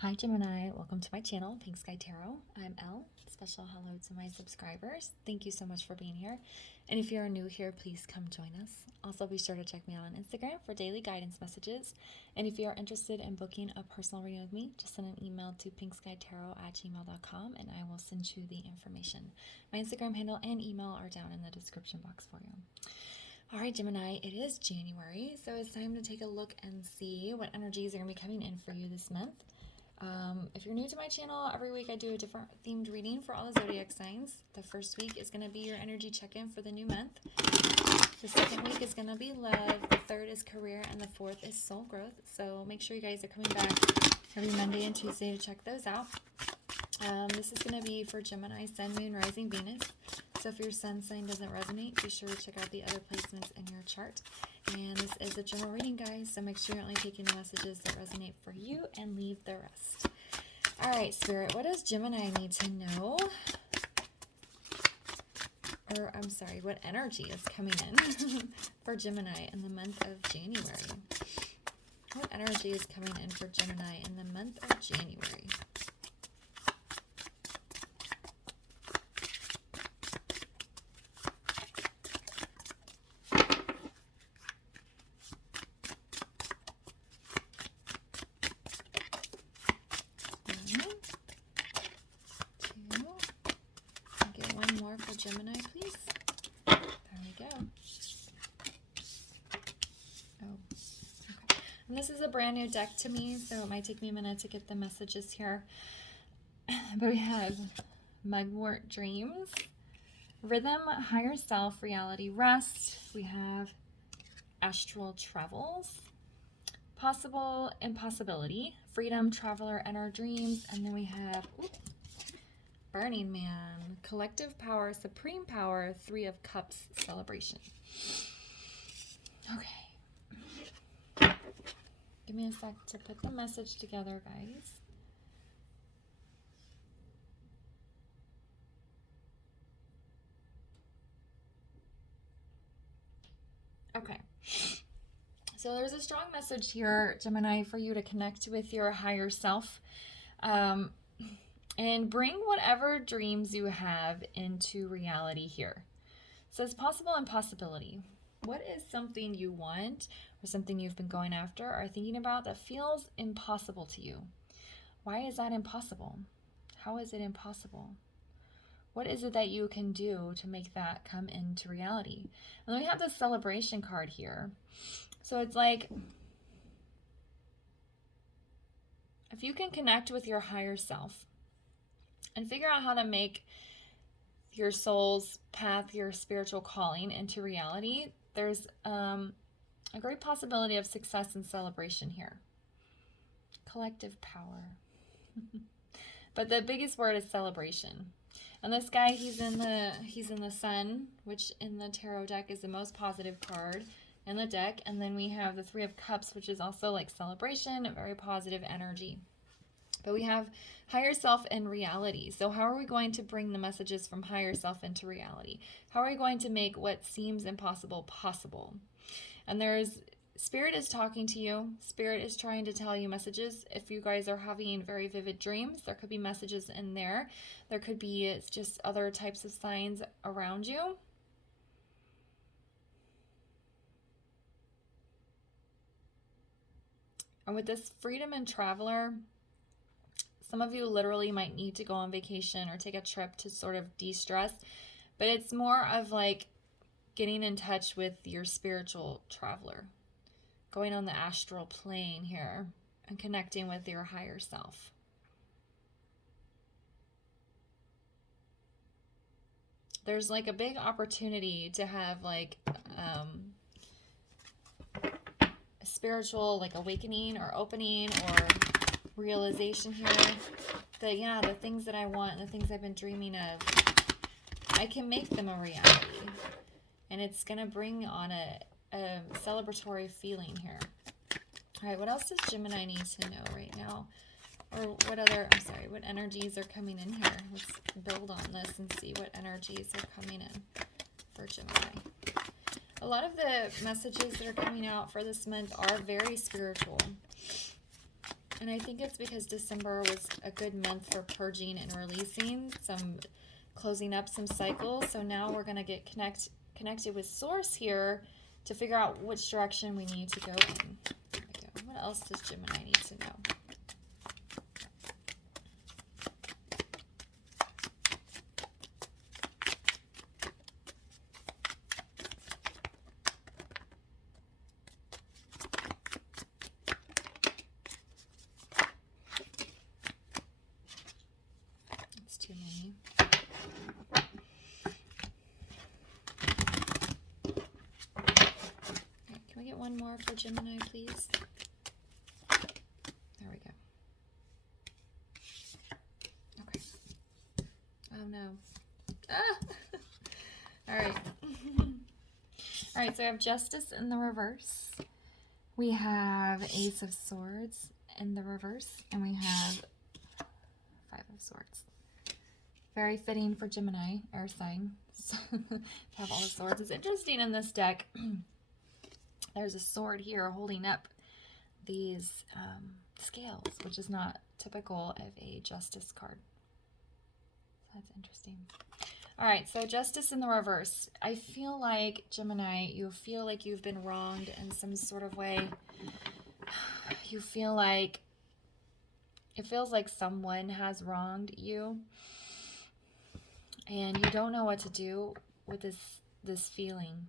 Hi Gemini, welcome to my channel, Pink Sky Tarot. I'm Elle. Special hello to my subscribers. Thank you so much for being here. And if you're new here, please come join us. Also be sure to check me out on Instagram for daily guidance messages. And if you are interested in booking a personal reading with me, just send an email to pinkskytarot@gmail.com and I will send you the information. My Instagram handle and email are down in the description box for you. All right, Gemini, it is January, so it's time to take a look and see what energies are going to be coming in for you this month. If you're new to my channel, every week I do a different themed reading for all the zodiac signs. The first week is going to be your energy check-in for the new month. The second week is going to be love. The third is career, and the fourth is soul growth. So make sure you guys are coming back every Monday and Tuesday to check those out. This is going to be for Gemini, Sun, Moon, Rising, Venus. So if your sun sign doesn't resonate, be sure to check out the other placements in your chart. And this is a general reading, guys, so make sure you're only taking the messages that resonate for you and leave the rest. All right, Spirit, what does Gemini need to know? Or, I'm sorry, what energy is coming in for Gemini in the month of January? What energy is coming in for Gemini in the month of January? For Gemini, please. There we go. Oh, okay. And this is a brand new deck to me, so it might take me a minute to get the messages here. But we have Mugwort Dreams, Rhythm, Higher Self, Reality, Rest. We have Astral Travels, Possible, Impossibility, Freedom, Traveler, and Our Dreams. And then we have Burning Man, Collective Power, Supreme Power, Three of Cups, Celebration. Okay. Give me a sec to put the message together, guys. Okay. So there's a strong message here, Gemini, for you to connect with your higher self. And bring whatever dreams you have into reality here. So it's possible impossibility. What is something you want or something you've been going after or thinking about that feels impossible to you? Why is that impossible? How is it impossible? What is it that you can do to make that come into reality? And then we have the celebration card here. So it's like, if you can connect with your higher self, and figure out how to make your soul's path, your spiritual calling into reality, there's a great possibility of success and celebration here. Collective power. But the biggest word is celebration. And this guy, he's in the sun, which in the tarot deck is the most positive card in the deck. And then we have the Three of Cups, which is also like celebration, very positive energy. But we have higher self and reality. So how are we going to bring the messages from higher self into reality? How are we going to make what seems impossible possible? And Spirit is talking to you. Spirit is trying to tell you messages. If you guys are having very vivid dreams, there could be messages in there. There could be just other types of signs around you. And with this Freedom and Traveler, some of you literally might need to go on vacation or take a trip to sort of de-stress, but it's more of like getting in touch with your spiritual traveler, going on the astral plane here and connecting with your higher self. There's like a big opportunity to have like a spiritual like awakening or opening or realization here that, yeah, the things that I want and the things I've been dreaming of, I can make them a reality. And it's going to bring on a celebratory feeling here. All right, what else does Gemini need to know right now? Or what energies are coming in here? Let's build on this and see what energies are coming in for Gemini. A lot of the messages that are coming out for this month are very spiritual. And I think it's because December was a good month for purging and releasing, closing up some cycles. So now we're going to get connected with Source here to figure out which direction we need to go in. There we go. What else does Gemini need to know? It's too many. Can we get one more for Gemini, please? There we go. Okay. Oh, no. Ah! All right. All right, so we have Justice in the reverse. We have Ace of Swords in the reverse. And we have Five of Swords. Very fitting for Gemini, air sign. So, have all the swords. It's interesting in this deck. There's a sword here holding up these scales, which is not typical of a Justice card. So that's interesting. All right, so Justice in the reverse. I feel like, Gemini, you feel like you've been wronged in some sort of way. You feel like, it feels like someone has wronged you. And you don't know what to do with this feeling.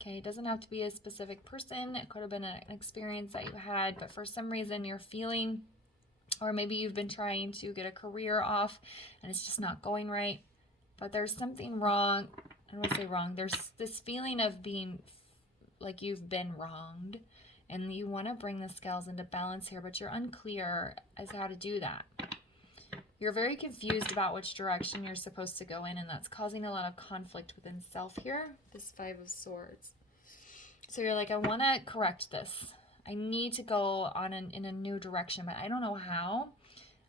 Okay, it doesn't have to be a specific person. It could have been an experience that you had, but for some reason you're feeling, or maybe you've been trying to get a career off and it's just not going right. But there's something wrong. I don't want to say wrong. There's this feeling of being like you've been wronged, and you want to bring the scales into balance here, but you're unclear as to how to do that. You're very confused about which direction you're supposed to go in, and that's causing a lot of conflict within self here, this Five of Swords. So you're like, I want to correct this. I need to go on in a new direction, but I don't know how.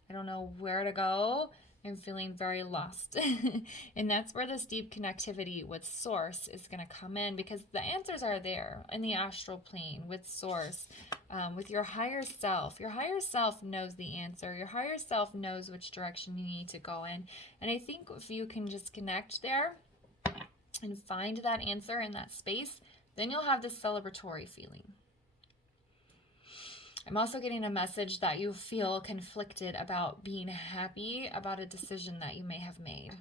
I don't know where to go. I'm feeling very lost. And that's where this deep connectivity with Source is going to come in, because the answers are there in the astral plane with Source, with your higher self. Your higher self knows the answer. Your higher self knows which direction you need to go in. And I think if you can just connect there and find that answer in that space, then you'll have this celebratory feeling. I'm also getting a message that you feel conflicted about being happy about a decision that you may have made.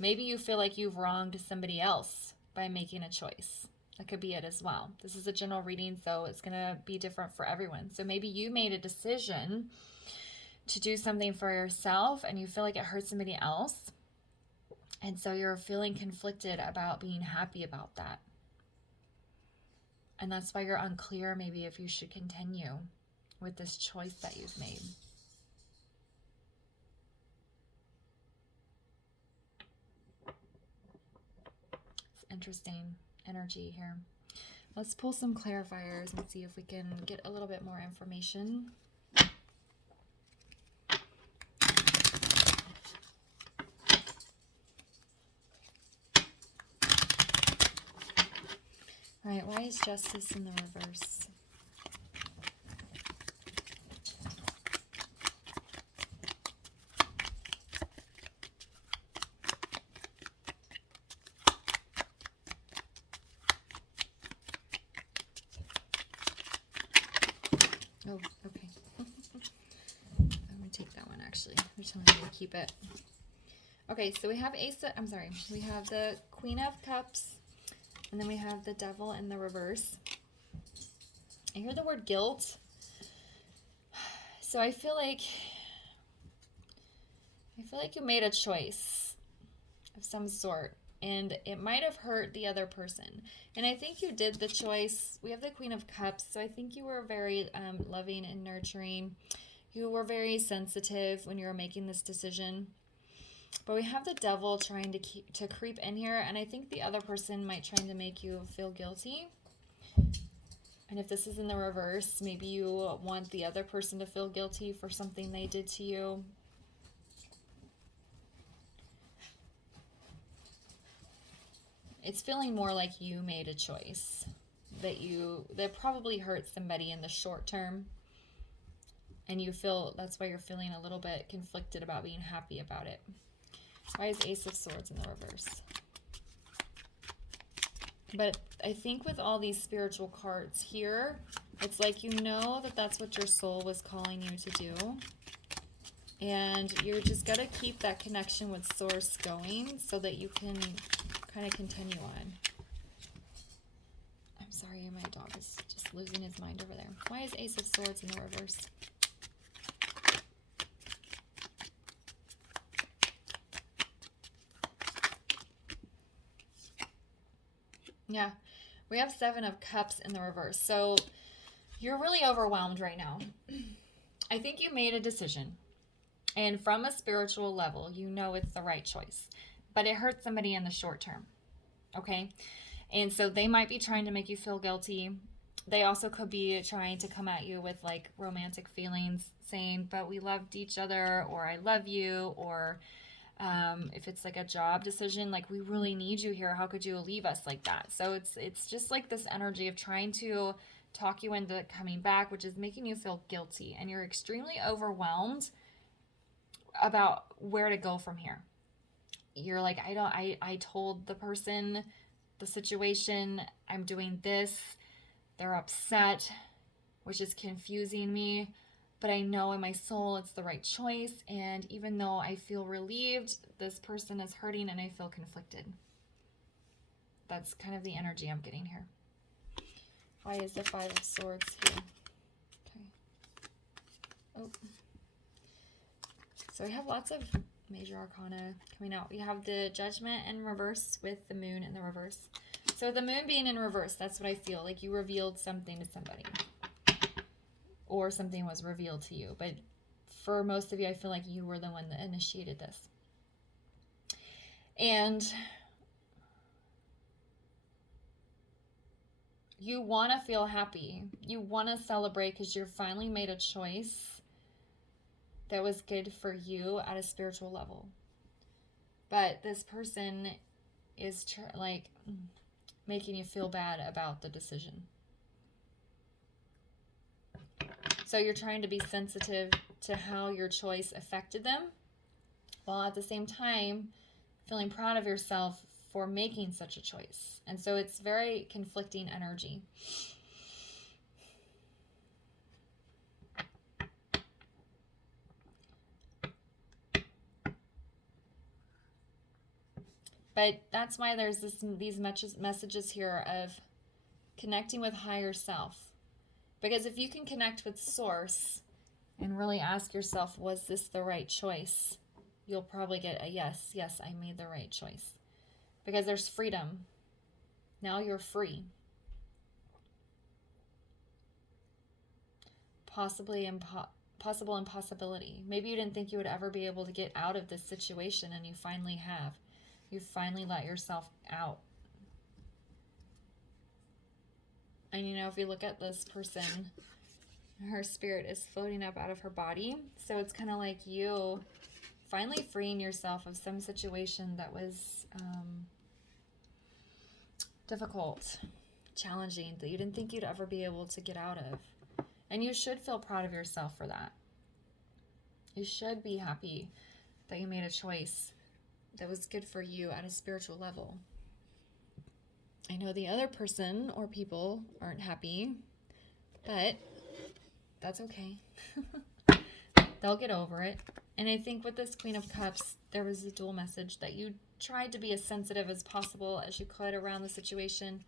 Maybe you feel like you've wronged somebody else by making a choice. That could be it as well. This is a general reading, so it's going to be different for everyone. So maybe you made a decision to do something for yourself and you feel like it hurt somebody else. And so you're feeling conflicted about being happy about that. And that's why you're unclear maybe if you should continue with this choice that you've made. It's interesting energy here. Let's pull some clarifiers and see if we can get a little bit more information. All right, why is Justice in the reverse? Oh, okay. I'm going to take that one, actually. They're telling me to keep it. Okay, so we have we have the Queen of Cups. And then we have the Devil in the reverse. I hear the word guilt. So I feel like you made a choice of some sort, and it might have hurt the other person. And I think you did the choice. We have the Queen of Cups, so I think you were very loving and nurturing. You were very sensitive when you were making this decision. But we have the Devil trying to creep in here, and I think the other person might try to make you feel guilty. And if this is in the reverse, maybe you want the other person to feel guilty for something they did to you. It's feeling more like you made a choice. that probably hurt somebody in the short term. And you feel, that's why you're feeling a little bit conflicted about being happy about it. Why is Ace of Swords in the reverse? But I think with all these spiritual cards here, it's like you know that that's what your soul was calling you to do. And you're just got to keep that connection with Source going so that you can kind of continue on. I'm sorry, my dog is just losing his mind over there. Why is Ace of Swords in the reverse? Yeah, we have Seven of Cups in the reverse. So you're really overwhelmed right now. I think you made a decision. And from a spiritual level, you know it's the right choice. But it hurts somebody in the short term. Okay? And so they might be trying to make you feel guilty. They also could be trying to come at you with like romantic feelings, saying, but we loved each other, or I love you, or if it's like a job decision, like we really need you here. How could you leave us like that? So it's just like this energy of trying to talk you into coming back, which is making you feel guilty. And you're extremely overwhelmed about where to go from here. You're like, I told the person the situation, I'm doing this. They're upset, which is confusing me. But I know in my soul it's the right choice. And even though I feel relieved, this person is hurting and I feel conflicted. That's kind of the energy I'm getting here. Why is the Five of Swords here? Okay. Oh. So we have lots of major arcana coming out. We have the Judgment in reverse with the Moon in the reverse. So the Moon being in reverse, that's what I feel. Like you revealed something to somebody. Or something was revealed to you. But for most of you, I feel like you were the one that initiated this. And you want to feel happy. You want to celebrate because you finally made a choice that was good for you at a spiritual level. But this person is like making you feel bad about the decision. So you're trying to be sensitive to how your choice affected them, while at the same time feeling proud of yourself for making such a choice. And so it's very conflicting energy. But that's why there's these messages here of connecting with higher self. Because if you can connect with Source and really ask yourself, was this the right choice? You'll probably get a yes. Yes, I made the right choice. Because there's freedom. Now you're free. Possible impossibility. Maybe you didn't think you would ever be able to get out of this situation, and you finally have. You finally let yourself out. And you know, if you look at this person, her spirit is floating up out of her body. So it's kind of like you finally freeing yourself of some situation that was difficult, challenging, that you didn't think you'd ever be able to get out of. And you should feel proud of yourself for that. You should be happy that you made a choice that was good for you at a spiritual level. I know the other person or people aren't happy, but that's okay. They'll get over it. And I think with this Queen of Cups, there was a dual message that you tried to be as sensitive as possible as you could around the situation.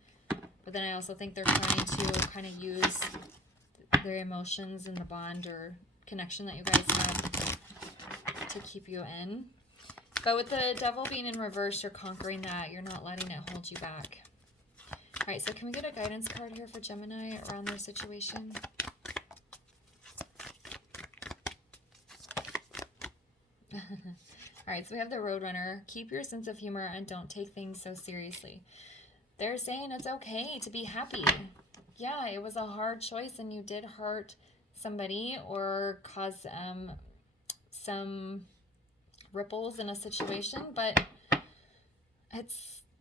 But then I also think they're trying to kind of use their emotions and the bond or connection that you guys have to keep you in. But with the Devil being in reverse, you're conquering that. You're not letting it hold you back. All right, so can we get a guidance card here for Gemini around their situation? All right, so we have the Roadrunner. Keep your sense of humor and don't take things so seriously. They're saying it's okay to be happy. Yeah, it was a hard choice and you did hurt somebody or cause some ripples in a situation, but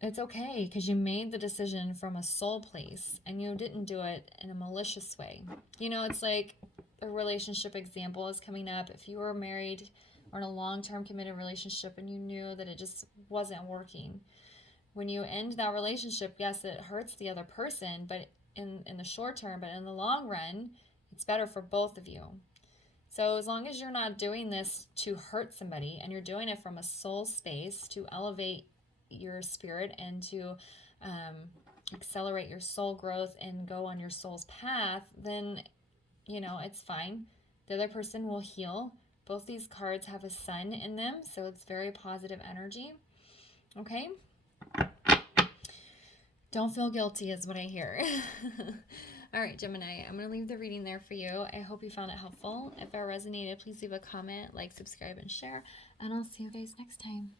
it's okay because you made the decision from a soul place and you didn't do it in a malicious way. You know, it's like a relationship example is coming up. If you were married or in a long-term committed relationship and you knew that it just wasn't working, when you end that relationship, yes, it hurts the other person, but in the short term, but in the long run, it's better for both of you. So as long as you're not doing this to hurt somebody and you're doing it from a soul space to elevate your spirit and to accelerate your soul growth and go on your soul's path, then, you know, it's fine. The other person will heal. Both these cards have a sun in them, so it's very positive energy. Okay? Don't feel guilty is what I hear. All right, Gemini, I'm going to leave the reading there for you. I hope you found it helpful. If it resonated, please leave a comment, like, subscribe, and share. And I'll see you guys next time.